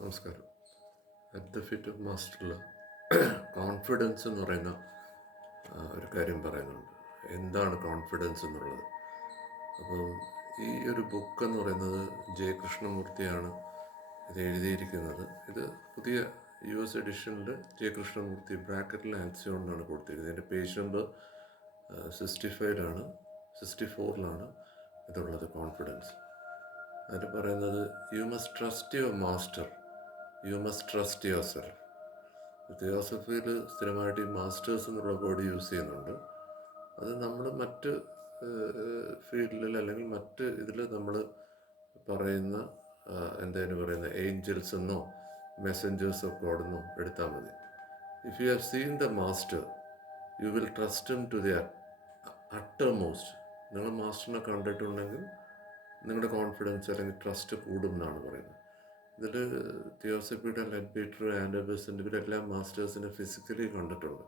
നമസ്കാരം. At the feet of മാസ്റ്ററിൽ confidence എന്ന് പറയുന്ന ഒരു കാര്യം പറയുന്നുണ്ട്. എന്താണ് കോൺഫിഡൻസ് എന്നുള്ളത്? അപ്പം ഈ ഒരു ബുക്ക് എന്ന് പറയുന്നത് ജെ കൃഷ്ണമൂർത്തിയാണ് ഇത് എഴുതിയിരിക്കുന്നത്. ഇത് പുതിയ US എഡിഷനിൽ ജെ കൃഷ്ണമൂർത്തി ബ്രാക്കറ്റിൽ ആൻസിയോൺ എന്നാണ് കൊടുത്തിരിക്കുന്നത്. ഇതിൻ്റെ പേജ് നമ്പർ 65 64 ഇതുള്ളത്. കോൺഫിഡൻസ് അതിൽ പറയുന്നത് you must trust your master, you must trust yourself. തിയോസഫിയിൽ സ്ഥിരമായിട്ട് ഈ മാസ്റ്റേഴ്സ് എന്നുള്ള വേർഡ് യൂസ് ചെയ്യുന്നുണ്ട്. അത് നമ്മൾ മറ്റ് ഫീൽഡിൽ അല്ലെങ്കിൽ മറ്റ് ഇതിൽ നമ്മൾ പറയുന്ന എന്തായാലും പറയുന്ന ഏഞ്ചൽസ് എന്നോ മെസ്സഞ്ചേഴ്സ് ഓഫ് ഗോഡ് എന്നോ എടുത്താൽ മതി. If you have seen the master you will trust him to the uttermost. നിങ്ങൾ മാസ്റ്ററിനെ കണ്ടിട്ടുണ്ടെങ്കിൽ നിങ്ങളുടെ കോൺഫിഡൻസ് അല്ലെങ്കിൽ ട്രസ്റ്റ് കൂടും എന്നാണ് പറയുന്നത്. ഇതിൽ തിയോസഫിയുടെ ലെഡ് പീറ്റർ, ആൻഡബസിൻ്റെ ഇവരെല്ലാം മാസ്റ്റേഴ്സിനെ ഫിസിക്കലി കണ്ടിട്ടുണ്ട്.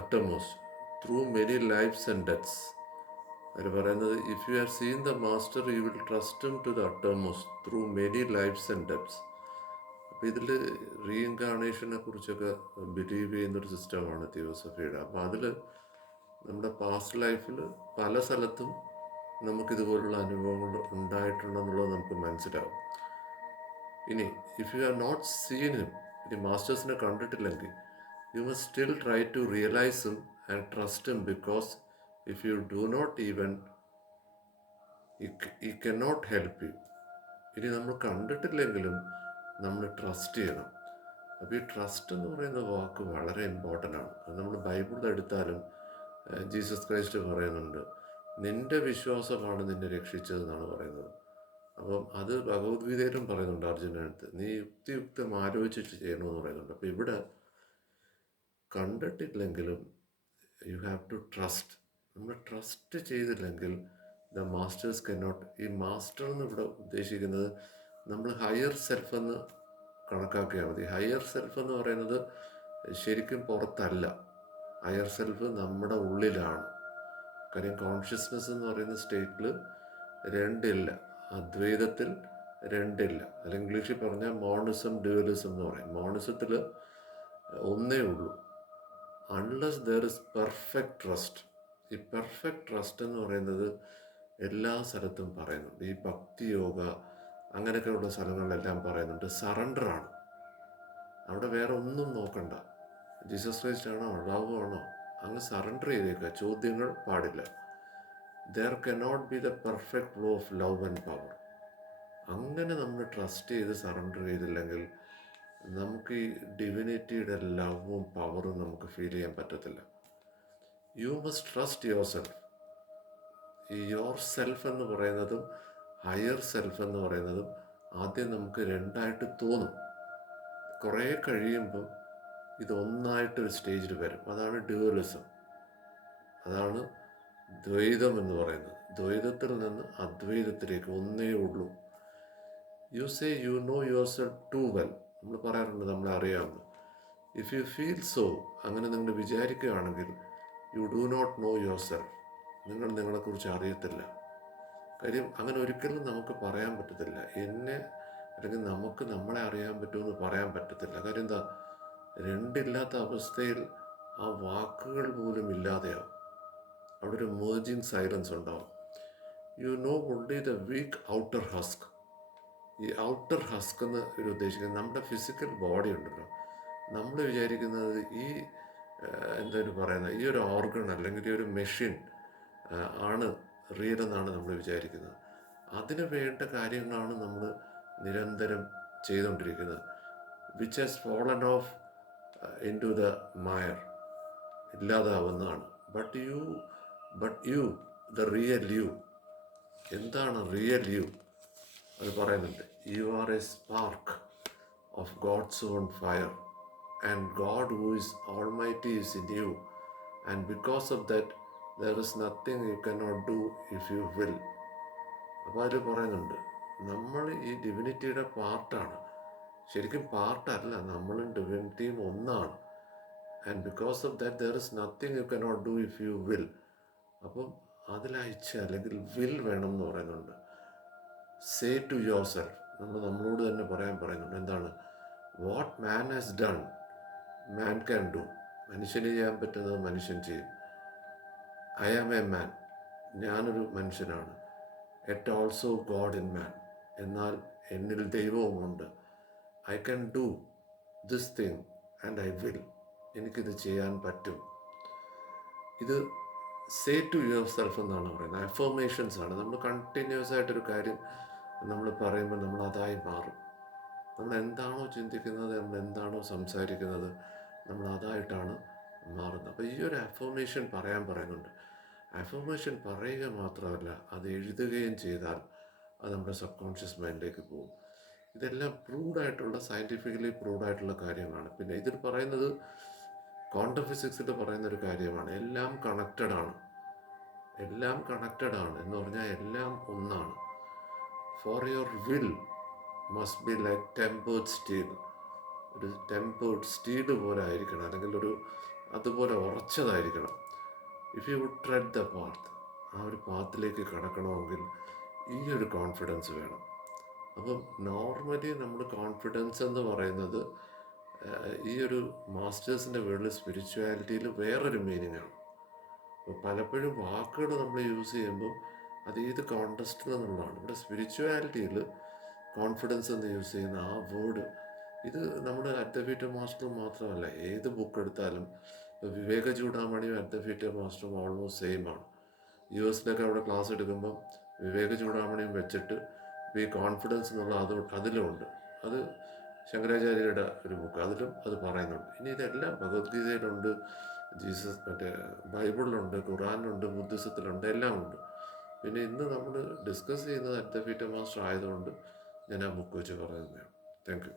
Uttermost through many lifes and deaths. അവർ പറയുന്നത് if you have seen the master you will trust him to the uttermost through many lifes and deaths. അപ്പോൾ ഇതിൽ റീഇൻകാർണേഷനെ കുറിച്ചൊക്കെ ബിലീവ് ചെയ്യുന്നൊരു സിസ്റ്റമാണ് തിയോസഫിയുടെ. അപ്പോൾ അതിൽ നമ്മുടെ പാസ്റ്റ് ലൈഫിൽ പല സ്ഥലത്തും നമുക്കിതുപോലുള്ള അനുഭവങ്ങൾ ഉണ്ടായിട്ടുണ്ടെന്നുള്ളത് നമുക്ക് മനസ്സിലാവും. ഇനി if you have not seen him, ഇനി മാസ്റ്റേഴ്സിനെ കണ്ടിട്ടില്ലെങ്കിൽ you must still try to realise him and trust him, because if you do not even he cannot help you. ഇനി നമ്മൾ കണ്ടിട്ടില്ലെങ്കിലും നമ്മൾ ട്രസ്റ്റ് ചെയ്യണം. അപ്പോൾ ഈ ട്രസ്റ്റ് എന്ന് പറയുന്ന വാക്ക് വളരെ ഇമ്പോർട്ടൻ്റ് ആണ്. അത് നമ്മൾ ബൈബിളിൽ എടുത്താലും ജീസസ് ക്രൈസ്റ്റ് പറയുന്നുണ്ട്, നിന്റെ വിശ്വാസമാണ് നിന്നെ രക്ഷിച്ചതെന്നാണ് പറയുന്നത്. അപ്പം അത് ഭഗവത്ഗീതയിലും പറയുന്നുണ്ട് അർജുനടുത്ത്, നീ യുക്തിയുക്തം ആലോചിച്ചിട്ട് ചെയ്യണമെന്ന് പറയുന്നുണ്ട്. അപ്പോൾ ഇവിടെ കണ്ടിട്ടില്ലെങ്കിലും യു ഹാവ് ടു ട്രസ്റ്റ്. നമ്മൾ ട്രസ്റ്റ് ചെയ്തില്ലെങ്കിൽ ദ മാസ്റ്റേഴ്സ് കനോട്ട്. ഈ മാസ്റ്റർ എന്ന് ഇവിടെ ഉദ്ദേശിക്കുന്നത് നമ്മൾ ഹയർ സെൽഫ് എന്ന് കണക്കാക്കിയാൽ മതി. ഹയർ സെൽഫ് എന്ന് പറയുന്നത് ശരിക്കും പുറത്തല്ല. ഹയർ സെൽഫ് നമ്മുടെ ഉള്ളിലാണ്. കാര്യം കോൺഷ്യസ്നെസ് എന്ന് പറയുന്ന സ്റ്റേറ്റിൽ രണ്ടില്ല, അദ്വൈതത്തിൽ രണ്ടില്ല. അല്ലെങ്കിൽ ഇംഗ്ലീഷിൽ പറഞ്ഞാൽ മോണിസം ഡ്യുവലിസം എന്ന് പറയും. മോണിസത്തിൽ ഒന്നേ ഉള്ളൂ, unless there is perfect trust. ഈ പെർഫെക്റ്റ് ട്രസ്റ്റ് എന്ന് പറയുന്നത് എല്ലാ സ്ഥലത്തും പറയുന്നുണ്ട്. ഈ ഭക്തി യോഗ അങ്ങനെയൊക്കെയുള്ള സ്ഥലങ്ങളിലെല്ലാം പറയുന്നുണ്ട് സറണ്ടറാണ്. അവിടെ വേറെ ഒന്നും നോക്കണ്ട. ജീസസ് ക്രൈസ്റ്റ് ആണോ, ലവ് ആണോ, അങ്ങ് സറണ്ടർ ചെയ്തേക്കുക. ചോദ്യങ്ങൾ പാടില്ല. There cannot be the perfect flow of love and power. അങ്ങനെ നമ്മൾ ട്രസ്റ്റ് ചെയ്ത് സറണ്ടർ ചെയ്തില്ലെങ്കിൽ നമുക്ക് ഈ ഡിവിനിറ്റിയുടെ ലവും പവറും നമുക്ക് ഫീൽ ചെയ്യാൻ പറ്റത്തില്ല. U must trust your self. ഈ യുവർ സെൽഫ് എന്ന് പറയുന്നതും ഹയർ സെൽഫ് എന്ന് പറയുന്നതും ആദ്യം നമുക്ക് രണ്ടായിട്ട് തോന്നും. കുറേ കഴിയുമ്പം ഇതൊന്നായിട്ടൊരു സ്റ്റേജിൽ വരും. അതാണ് ഡ്യുവലിസം, അതാണ് ദ്വൈതം എന്ന് പറയുന്നത്. ദ്വൈതത്തിൽ നിന്ന് അദ്വൈതത്തിലേക്ക് ഒന്നേ ഉള്ളൂ. You say you know yourself too well. നമ്മൾ പറയാറുണ്ട് നമ്മളെ അറിയാമെന്ന്. ഇഫ് യു ഫീൽ സോ, അങ്ങനെ നിങ്ങൾ വിചാരിക്കുകയാണെങ്കിൽ you do not know yourself. നിങ്ങൾ നിങ്ങളെക്കുറിച്ച് അറിയത്തില്ല. കാര്യം അങ്ങനെ ഒരിക്കലും നമുക്ക് പറയാൻ പറ്റത്തില്ല. എന്നെ അല്ലെങ്കിൽ നമുക്ക് നമ്മളെ അറിയാൻ പറ്റുമെന്ന് പറയാൻ പറ്റത്തില്ല. കാര്യം എന്താ, രണ്ടില്ലാത്ത അവസ്ഥയിൽ ആ വാക്കുകൾ പോലും ഇല്ലാതെയാവും. അവിടെ ഒരു മേർജിങ് സൈലൻസ് ഉണ്ടാവും. You know only the weak outer husk. ഈ ഔട്ടർ ഹസ്ക് എന്ന് ഒരു ഉദ്ദേശിക്കുന്നത് നമ്മുടെ ഫിസിക്കൽ ബോഡി ഉണ്ടല്ലോ. നമ്മൾ വിചാരിക്കുന്നത് ഈ എന്താണ് പറയുന്നത്, ഈ ഒരു ഓർഗൺ അല്ലെങ്കിൽ ഈ ഒരു മെഷീൻ ആണ് റിയൽ എന്നാണ് നമ്മൾ വിചാരിക്കുന്നത്. അതിന് വേണ്ട കാര്യങ്ങളാണ് നമ്മൾ നിരന്തരം ചെയ്തുകൊണ്ടിരിക്കുന്നത്. Which has fallen off into the mire, ഇല്ലാതാവുന്നതാണ്. But you the real you. എന്താണ് റിയൽ യു? അത് പറയുന്നുണ്ട്, you are a spark of God's own fire and God who is almighty is in you and because of that there is nothing you cannot do if you will. അപ്പോൾ അതിൽ പറയുന്നുണ്ട് നമ്മൾ ഈ ഡിവിനിറ്റിയുടെ പാർട്ടാണ്. ശരിക്കും പാർട്ടല്ല, നമ്മളും ഡിവിനിറ്റിയും ഒന്നാണ്. And because of that there is nothing you cannot do if you will. അപ്പം അതിലയച്ച അല്ലെങ്കിൽ വിൽ വേണം എന്ന് പറയുന്നുണ്ട്. സേ ടു യുവർ സെൽഫ്, നമ്മളോട് തന്നെ പറയുന്നുണ്ട്. എന്താണ്? What man has done man can do. മനുഷ്യന് ചെയ്യാൻ പറ്റുന്നത് മനുഷ്യൻ ചെയ്യും. ഐ ആം എ മാൻ, ഞാനൊരു മനുഷ്യനാണ്. Yet also God in man, എന്നാൽ എന്നിൽ ദൈവവുമുണ്ട്. I can do this thing and I will, എനിക്കിത് ചെയ്യാൻ പറ്റും. ഇത് സേ ടു യുവർ സെൽഫ് എന്നാണ് പറയുന്നത്. അഫർമേഷൻസ് ആണ്. നമ്മൾ കണ്ടിന്യൂസ് ആയിട്ടൊരു കാര്യം നമ്മൾ പറയുമ്പോൾ നമ്മൾ അതായി മാറും. നമ്മൾ എന്താണോ ചിന്തിക്കുന്നത്, നമ്മൾ എന്താണോ സംസാരിക്കുന്നത്, നമ്മൾ അതായിട്ടാണ് മാറുന്നത്. അപ്പോൾ ഈ ഒരു അഫർമേഷൻ പറയുന്നുണ്ട്. അഫർമേഷൻ പറയുക മാത്രമല്ല, അത് എഴുതുകയും ചെയ്താൽ അത് നമ്മുടെ സബ് കോൺഷ്യസ് മൈൻഡിലേക്ക് പോകും. ഇതെല്ലാം പ്രൂവ്ഡായിട്ടുള്ള, സയൻറ്റിഫിക്കലി പ്രൂവ്ഡായിട്ടുള്ള കാര്യങ്ങളാണ്. പിന്നെ ഇതിൽ പറയുന്നത് ക്വാണ്ടം ഫിസിക്സിൽ പറയുന്നൊരു കാര്യമാണ്, എല്ലാം കണക്റ്റഡ് ആണ്. എല്ലാം കണക്റ്റഡ് ആണ് എന്ന് പറഞ്ഞാൽ എല്ലാം ഒന്നാണ്. For your will must be like tempered steel. ഒരു ടെമ്പേർഡ് സ്റ്റീൽ പോലെ ആയിരിക്കണം, അല്ലെങ്കിൽ അതുപോലെ ഉറച്ചതായിരിക്കണം. If you would tread the path, ആ ഒരു പാത്തിലേക്ക് കടക്കണമെങ്കിൽ ഈ ഒരു കോൺഫിഡൻസ് വേണം. അപ്പം നോർമലി നമ്മൾ കോൺഫിഡൻസ് എന്ന് പറയുന്നത് ഈ ഒരു മാസ്റ്റേഴ്സിൻ്റെ വേൾഡ് സ്പിരിച്വാലിറ്റിയിൽ വേറൊരു മീനിങ് ആണ്. അപ്പോൾ പലപ്പോഴും വാക്കുകൾ നമ്മൾ യൂസ് ചെയ്യുമ്പോൾ അത് ഏത് കോണ്ടസ്റ്റിൽ നിന്നുള്ളതാണ്. ഇവിടെ സ്പിരിച്വാലിറ്റിയിൽ കോൺഫിഡൻസ് എന്ന് യൂസ് ചെയ്യുന്ന ആ വേർഡ്, ഇത് നമ്മുടെ അഡ്വക്കേറ്റ് മാസ്റ്റർ മാത്രമല്ല, ഏത് ബുക്ക് എടുത്താലും ഇപ്പോൾ വിവേക ചൂടാമണിയും അഡ്വക്കേറ്റ് മാസ്റ്ററും ഓൾമോസ്റ്റ് സെയിം ആണ്. US അവിടെ ക്ലാസ് എടുക്കുമ്പം വിവേക ചൂടാമണിയും വെച്ചിട്ട് ഈ കോൺഫിഡൻസ് എന്നുള്ള അതിലുമുണ്ട്. അത് ശങ്കരാചാര്യരുടെ ഒരു ബുക്ക്, അതിലും അത് പറയുന്നുണ്ട്. ഇനി ഇതെല്ലാം ഭഗവത്ഗീതയിലുണ്ട്, ബൈബിളിലുണ്ട്, ഖുറാനിലുണ്ട്, ബുദ്ധിസത്തിലുണ്ട്, എല്ലാം ഉണ്ട്. പിന്നെ ഇന്ന് നമ്മൾ ഡിസ്കസ് ചെയ്യുന്നത് അഡ്വക്കേറ്റ് മാസ്റ്റർ ആയതുകൊണ്ട് ഞാൻ ആ ബുക്ക് വെച്ച് പറയുന്നതാണ്. Thank you.